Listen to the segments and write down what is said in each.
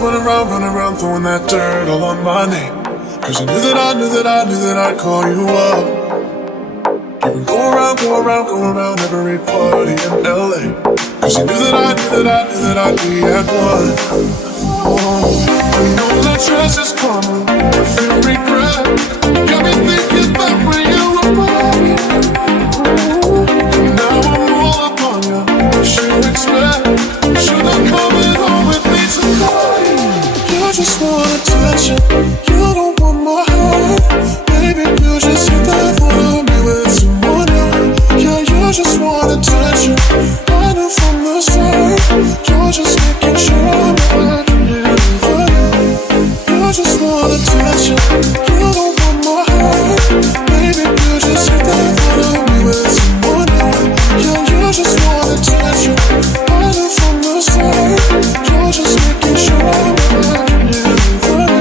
running around, throwing that dirt all on my name. Cause you knew that I knew that I knew that I'd call you up. You would go around every party in LA. Cause you knew that I knew that I knew that I'd be at one. Oh, I know that dress is karma, I feel regret. Got me thinking back when you were mine. Now I'm all up on you, what you expect? Should've come home with me tonight. You just want attention, you don't want my heart. Baby, you just hit that for me with someone else. Yeah, you just want attention, I knew from the start. You're just making sure I'm not here for you. You just want attention, you don't want my heart. Baby, you just hit that for me with someone else. Yeah, you just want attention, I knew from the start. You're just making sure I'm not here for you.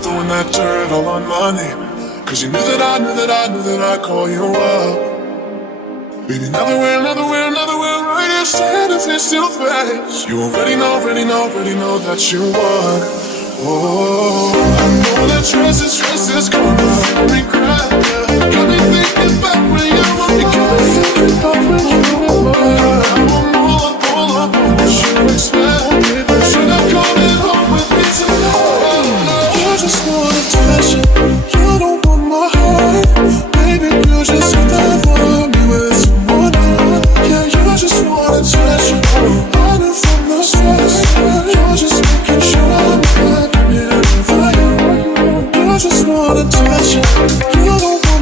Throwing that dirt all on my name. Cause you knew that I knew that I knew that I'd call you up. Baby, another way, right here, standing face to face. You already know that you won. Oh, I know that stress is gonna regret. Got me thinking back when you were mine. Got me thinking back when you were mine. I'm all up on what you expect. Should've come home with me tonight. You just want attention, you don't want my heart. Baby, you just hit that for me with someone else. Yeah, you just want attention, I knew from the start. You're just making sure I'm not here for you. You just want attention, you don't want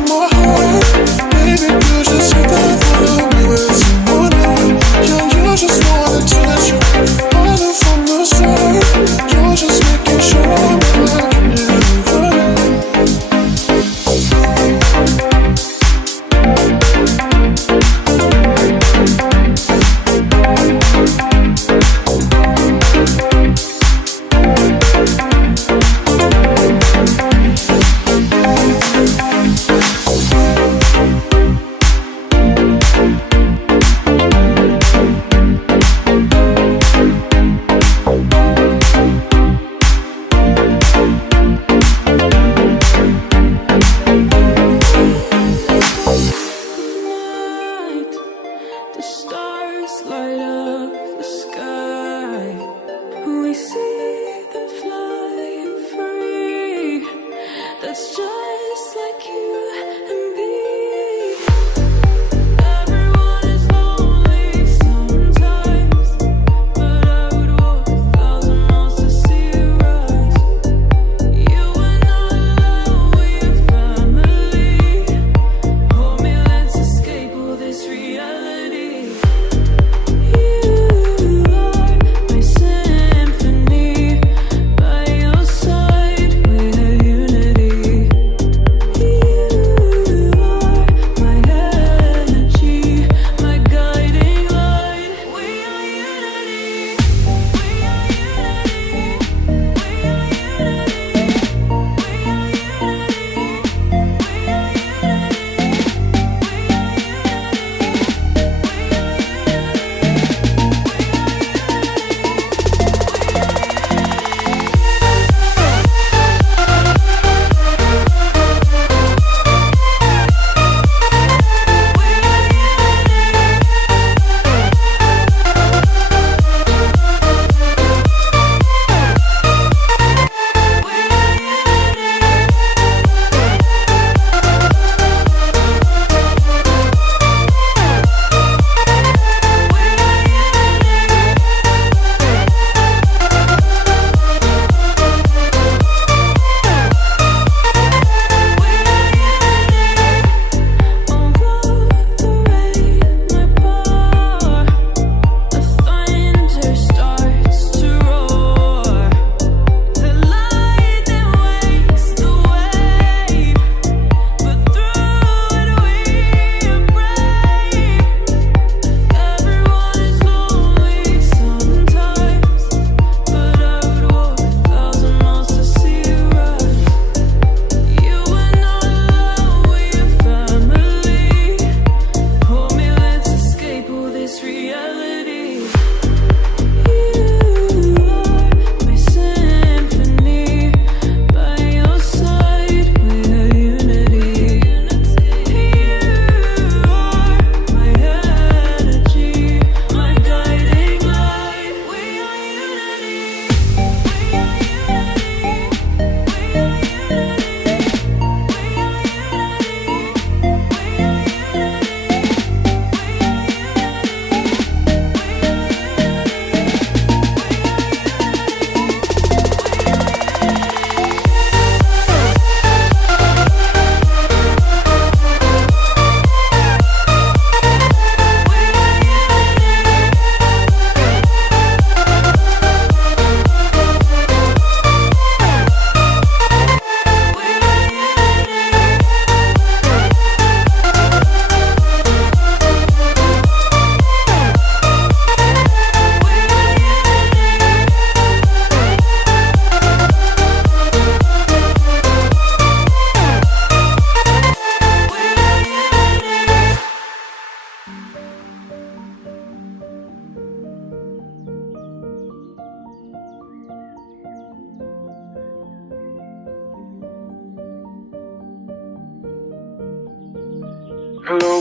Hello.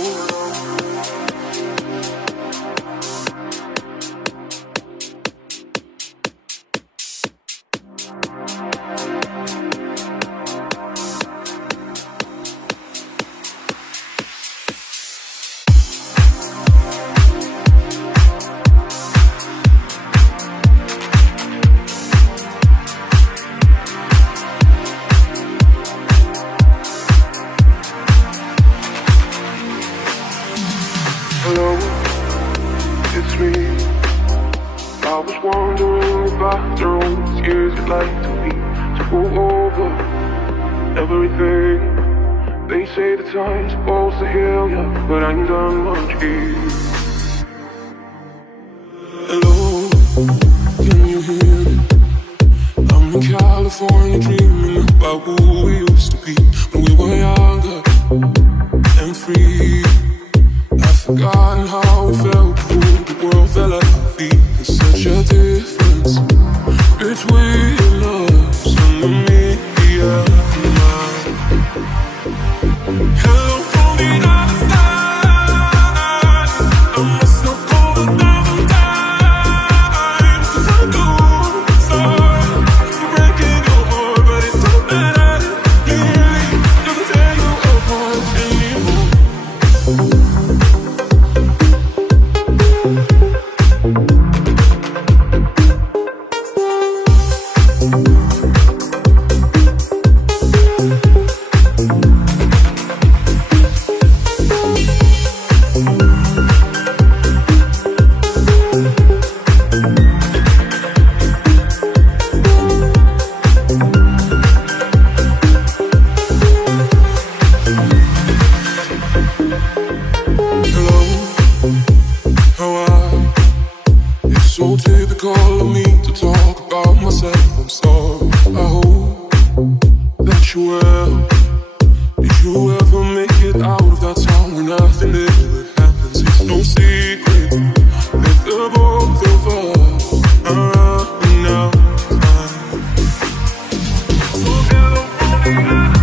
Hello, it's me. I was wondering about the roads years you'd like to be to go over everything. They say the time's supposed to heal ya, but I ain't done much here. Hello, can you hear me? I'm in California dreaming about who we used to be when we were younger and free. Forgotten how it felt before the world fell at our feet. There's such a difference between us and the media and mine. Hello from the other side. I must have called 1,000 times since I go sorry for breaking your heart, but it don't matter. It really doesn't tear you apart anymore. So typical of me to talk about myself. I'm sorry. I hope that you will. Did you ever make it out of that town when nothing ever happens? It's no secret that the both of us are running out of time. So hello from the other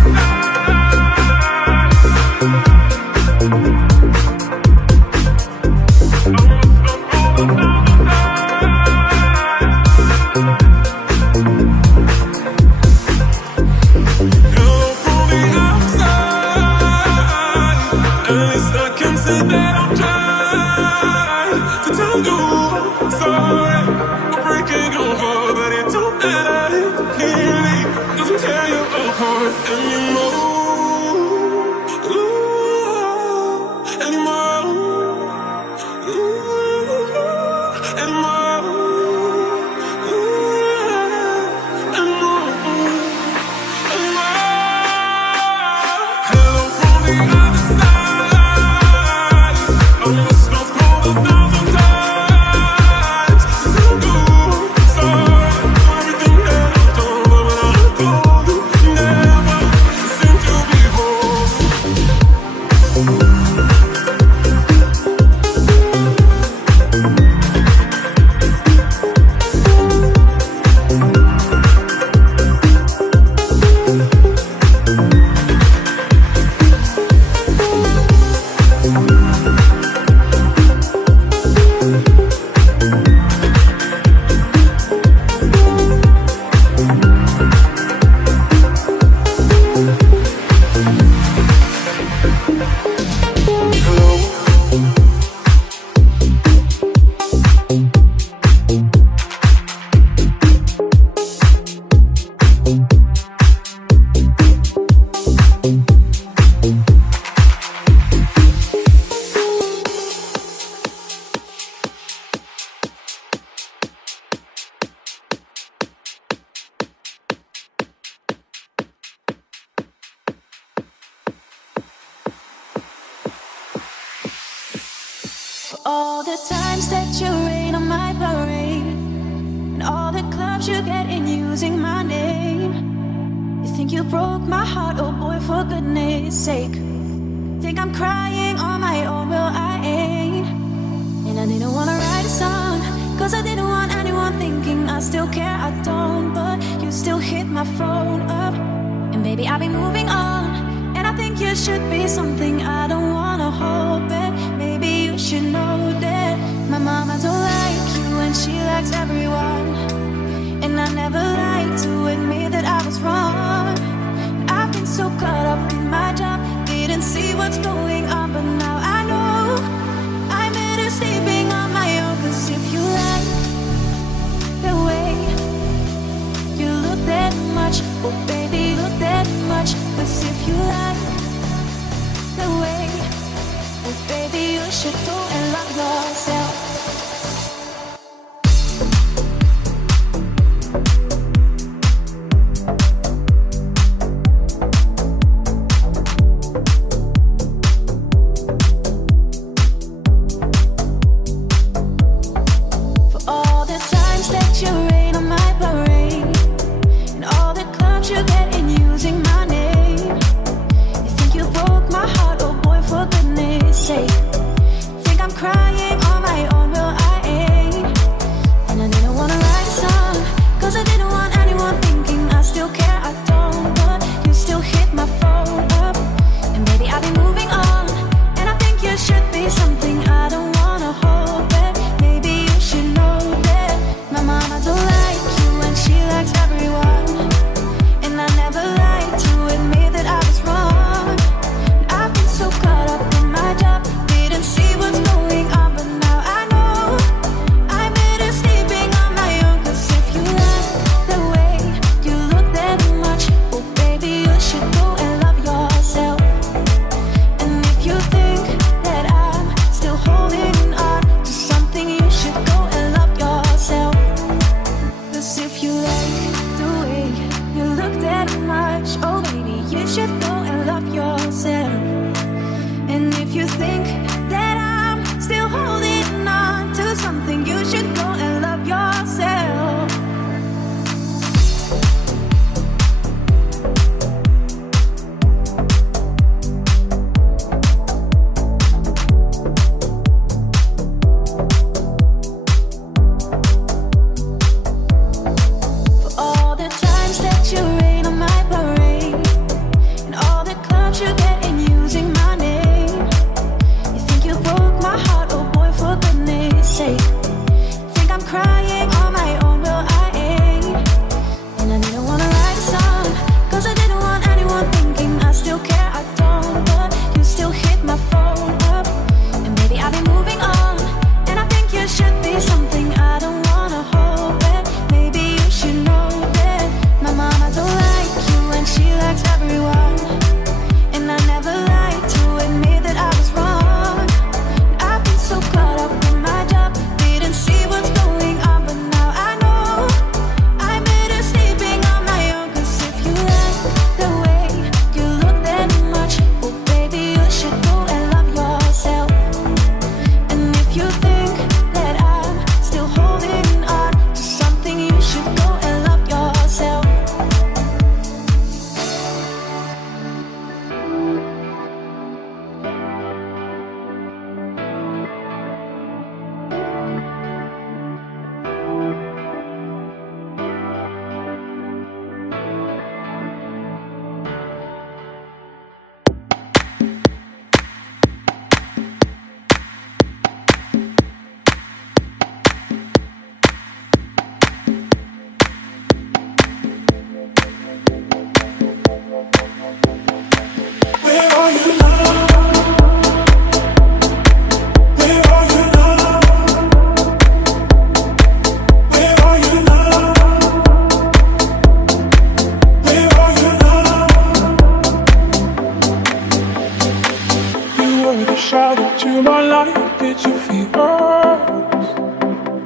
all the times that you rain on my parade, and all the clubs you get in using my name. You think you broke my heart, oh boy, for goodness sake. Think I'm crying on my own, well I ain't. And I didn't wanna write a song, cause I didn't want anyone thinking I still care, I don't. But you still hit my phone up, and baby I've been moving on, and I think you should be something I don't wanna hold. likes everyone. And I never lied to admit that I was wrong. I've been so caught up in my job, didn't see what's going on, but now I know I'm better sleeping on my own. Cause if you like the way you look that much, oh baby, look that much. Cause if you like the way, oh baby, you should go and love yourself.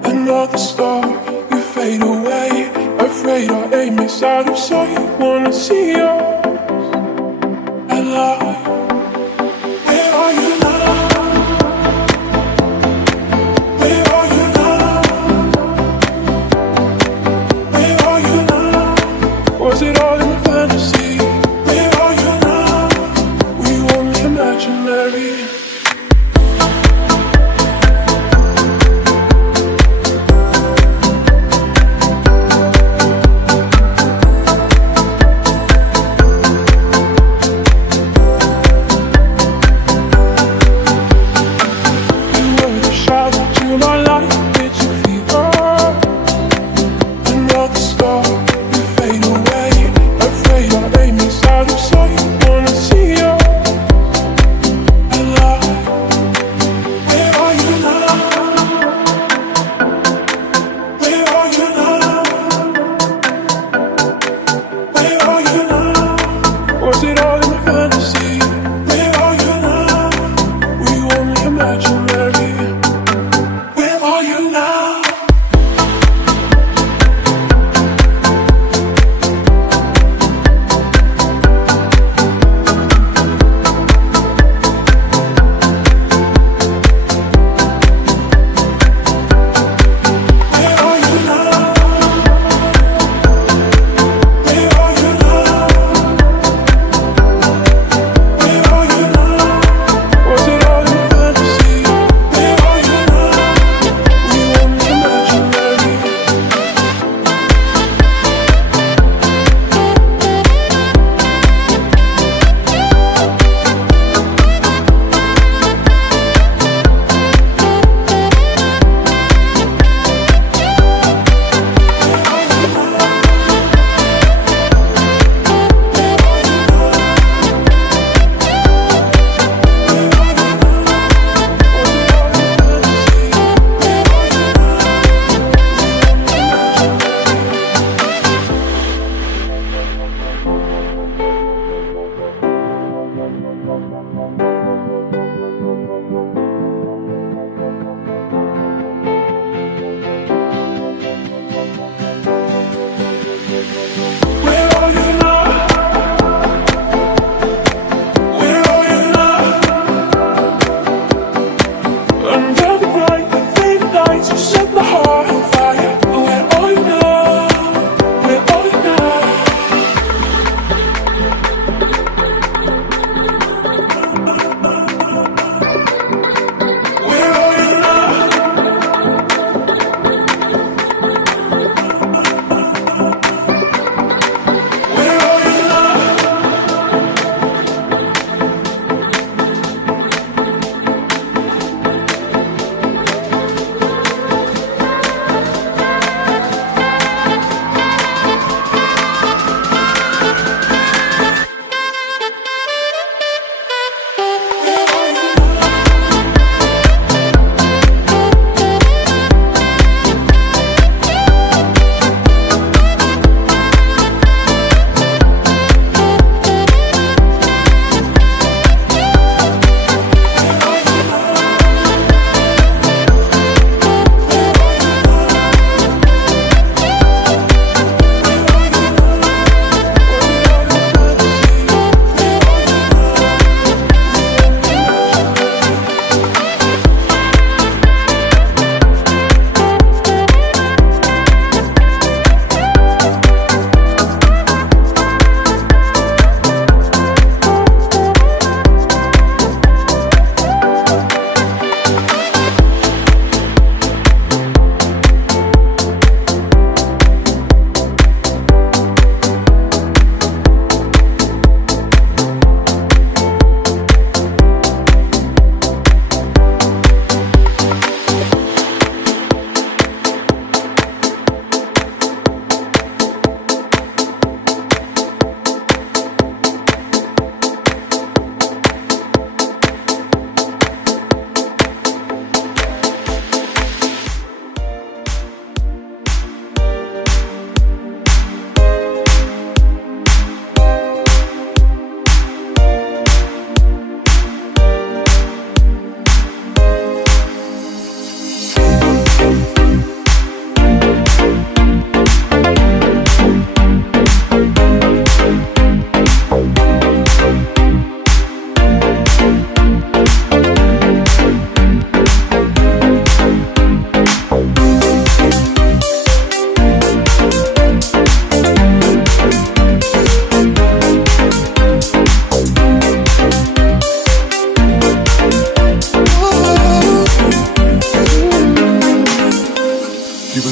Another star, you fade away. Afraid our aim is out of sight. Wanna see yours alive. Where are you now? Where are you now? Where are you now? Was it all in fantasy? Where are you now? Were you only imaginary? My life, did you feel us?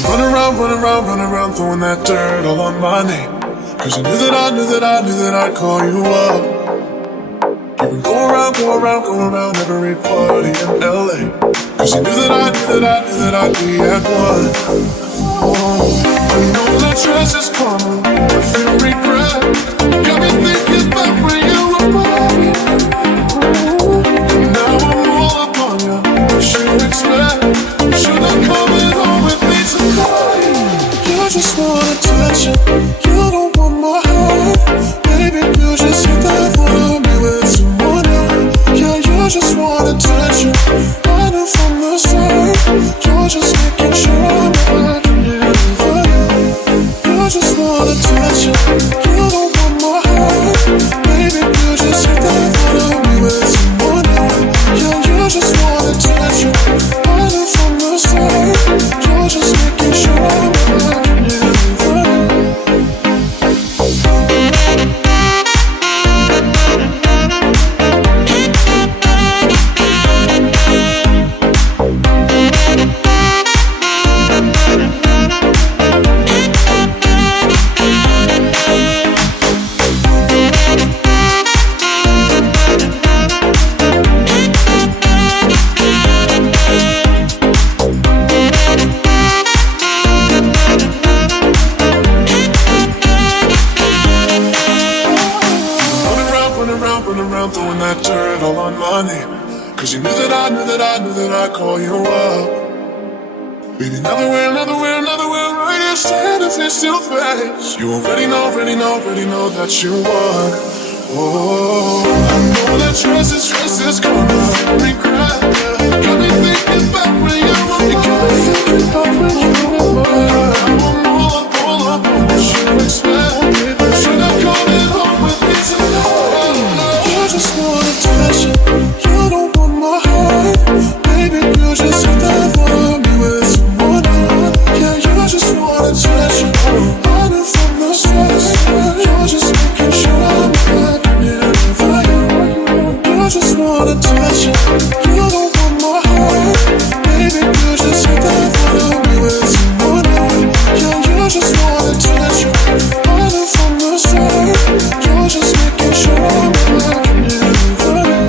Running around, throwing that dirt all on my name. Cause you knew that I'd call you up. You've been going around every party in LA. Cause you knew that I'd be at one. Oh, I know that dress is coming, I feel regret. Got me thinking back when you were mine. Now I'm all up on you, what you expect? Should I come home with me tonight? You just want attention, you don't want my heart. Baby, you just hit that for me with someone else. Yeah, you just want attention, I knew from the start. You're just making sure I'm back in for you. You just want attention, you don't want my heart. Baby, you just hit that for me with someone else. Yeah, you just want attention, I knew from the start. You're just making sure I'm back in for you. Throwing that dirt all on my name. Cause you knew that I'd call you up. Baby, another way, right here, standing face to face. You already know that you won. Oh, I know that stress is gonna regret. Got me thinking back when you were mine. You got me thinking back when you were mine. I'm all up on what you expect. Should I come home with me tonight? You just want attention, you don't want my heart. Baby, you just hit that for me with someone else. Yeah, you just want attention, I knew from the start. You're just making sure I'm back in for you. You just want attention, you don't want my heart. Baby, you just hit that for me with someone else. Yeah, you just want attention, I knew from the start. You're just making sure I'm back in for you.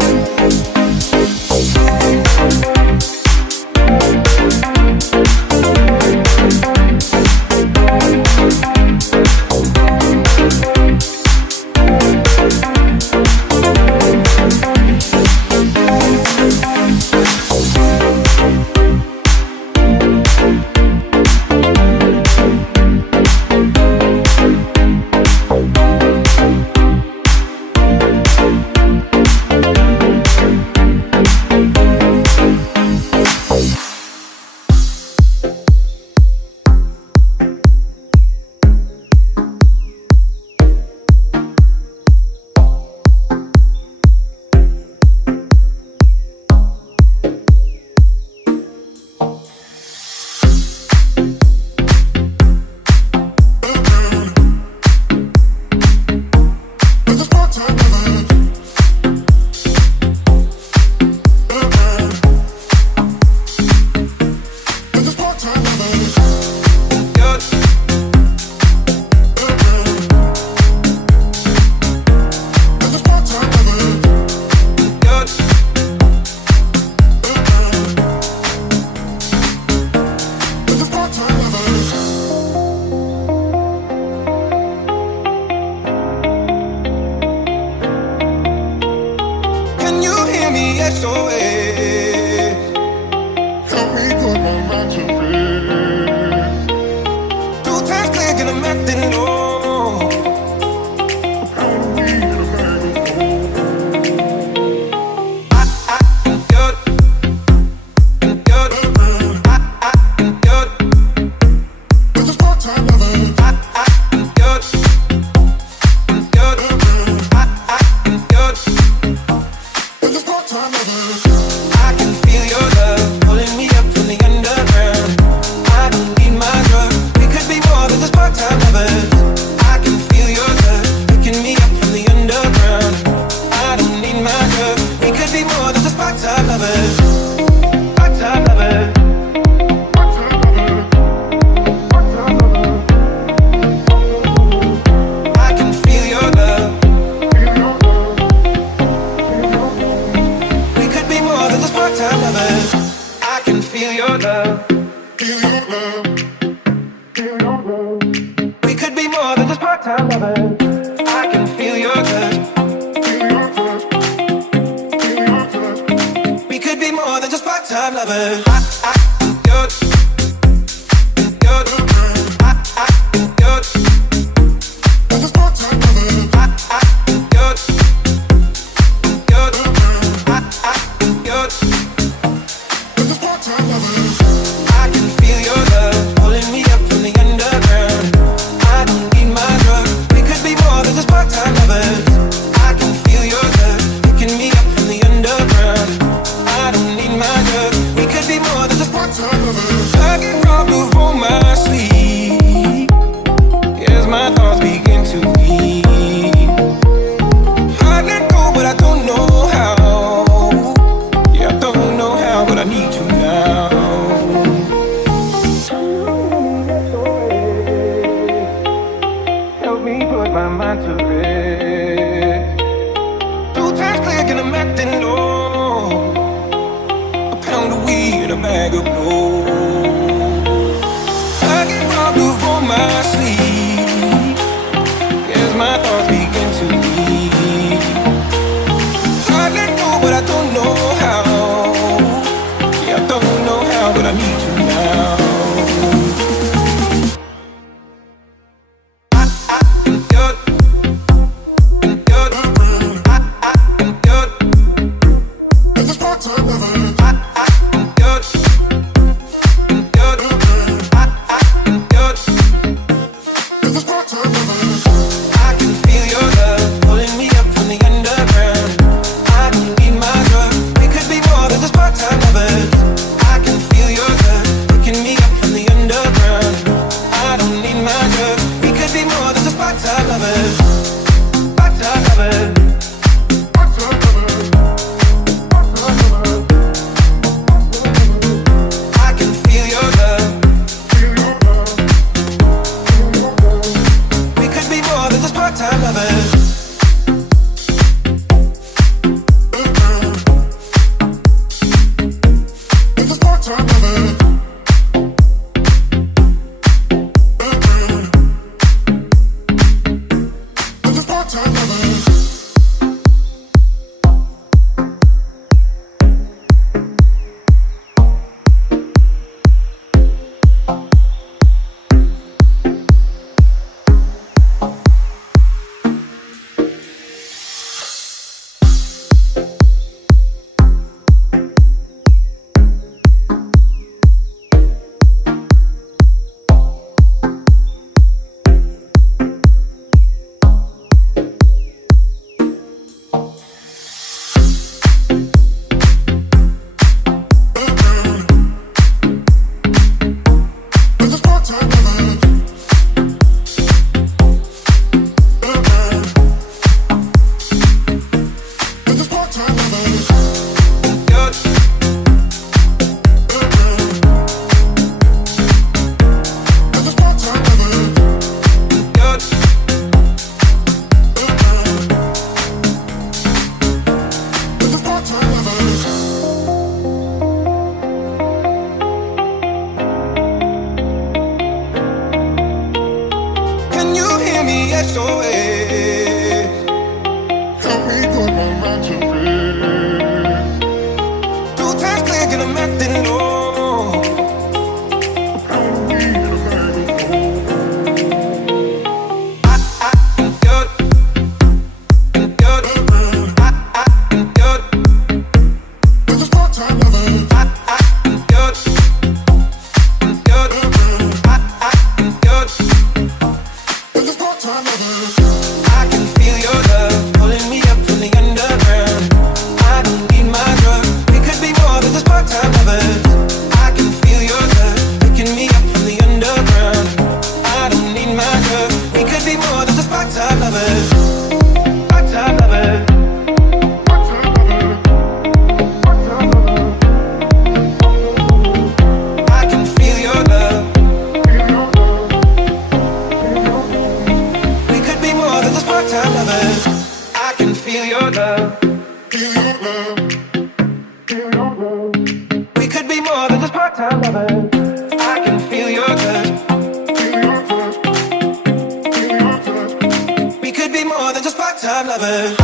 part-time lovers. I can feel your love. Feel your love. Feel your love. We could be more than just part-time lovers. I can feel your touch. Feel your touch. Feel your touch. We could be more than just part-time lovers. I can feel We could be more than just part-time lovers. I can feel your touch. We could be more than just part-time lovers.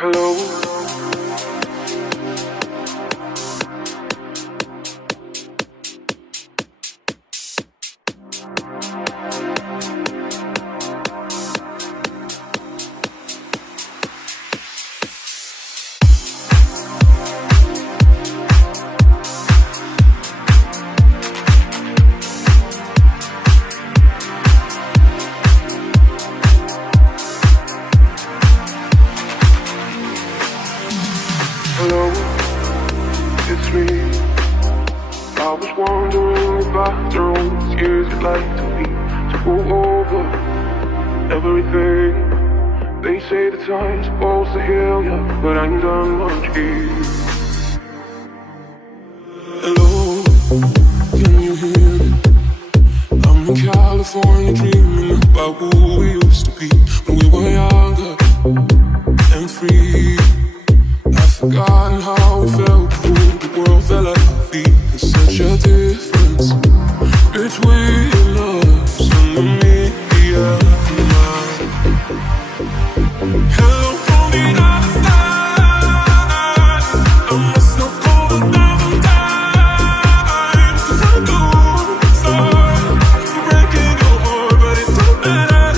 Hello. Hello, it's me. I was wondering about the roads years you'd like to be to go over everything. They say the time's supposed to heal ya, but I ain't done much here. Hello, can you hear me? I'm in California dreaming about who we used to be when we were younger and free. I've forgotten how it felt before the world fell at our feet. There's such a difference between us and me, yeah. Hello from the other side. I must have called 1,000 times since I go sorry for breaking your heart, but it don't matter.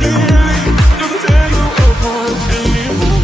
It really doesn't tear you apart anymore.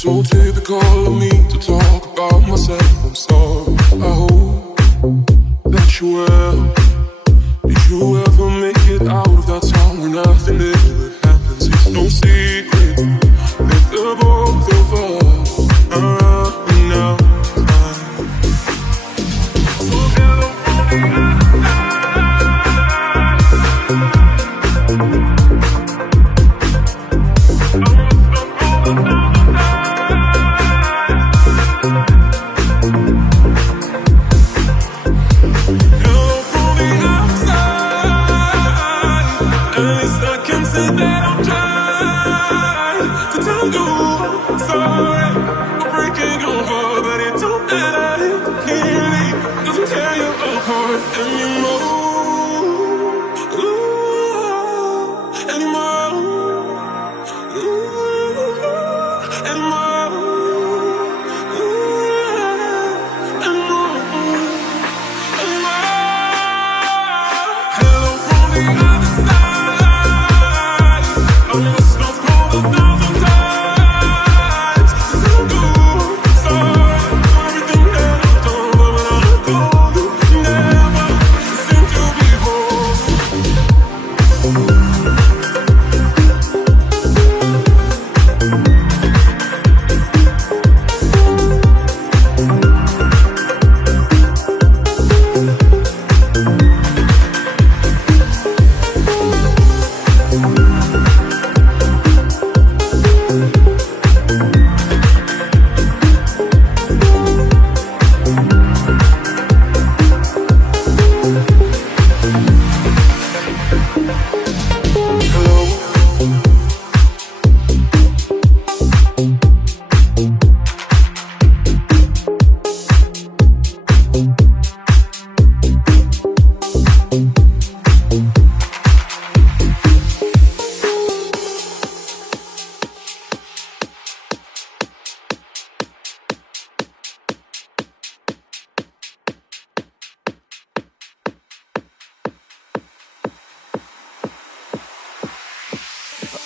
So typical of me to talk about myself. I'm sorry. I hope that you will. Did you ever make it out of that town where nothing ever happens? It's no secret that the both of us are running out of time. So hello from the other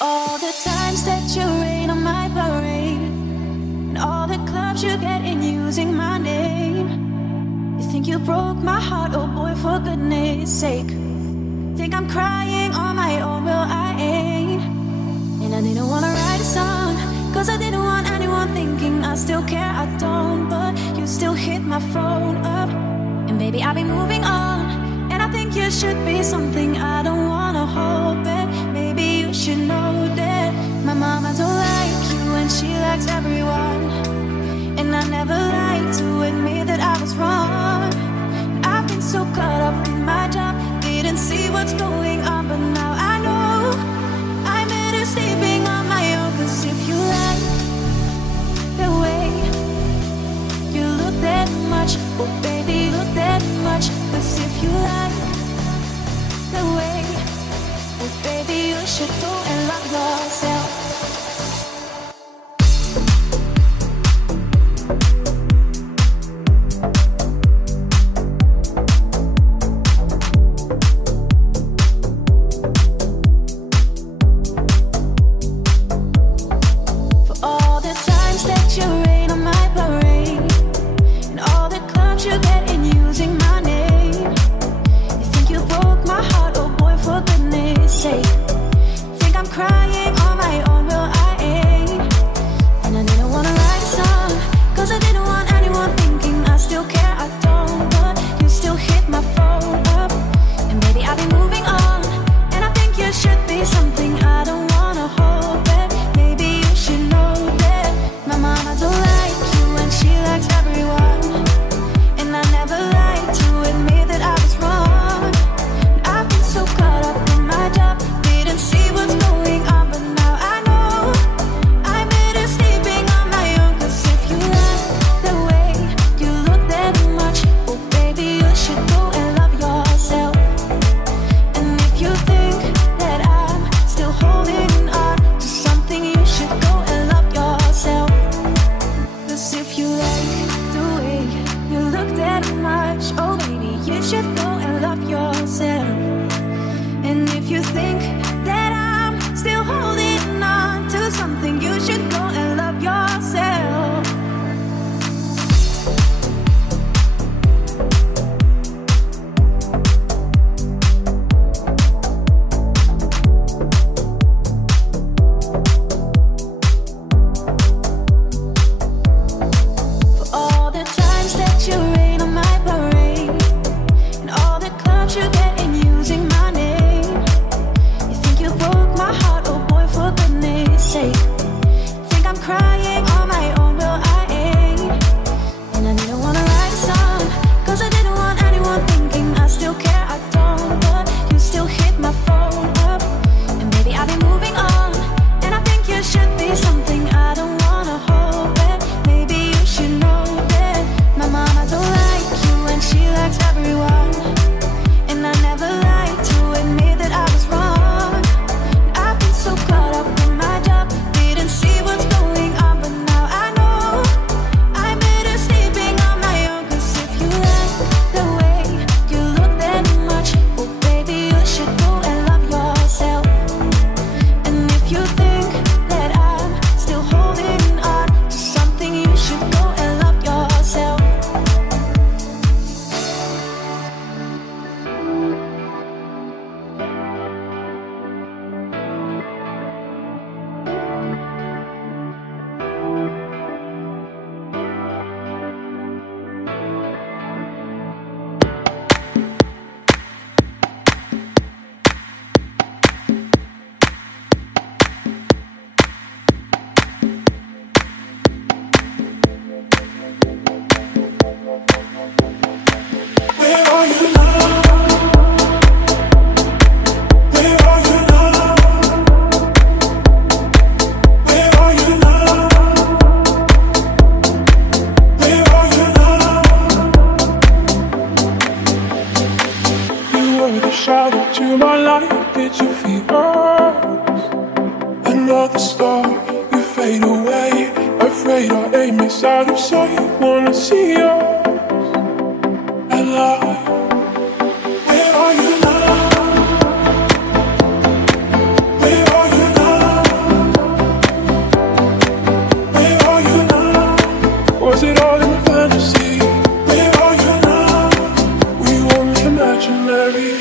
all the times that you rain on my parade, and all the clubs you get in using my name. You think you broke my heart, oh boy, for goodness sake. Think I'm crying on my own, well I ain't. And I didn't wanna write a song, cause I didn't want anyone thinking I still care, I don't. But you still hit my phone up, and baby I've been moving on. And I think you should be something I don't wanna hold back. should know that my mama don't like you and she likes everyone. And I never like to admit that I was wrong. I've been so caught up in my job, didn't see what's going on, but now I know I'm better sleeping on my own. Cause if you like the way you look that much, oh baby, look that much. Cause if you like the way, oh baby, you should go and love yourself. To my life, did you feel hers? Another star, you fade away. Afraid our aim is out of sight. Wanna see yours alive. Where are you now? Where are you now? Where are you now? Was it all in a fantasy? Where are you now? Were you only imaginary?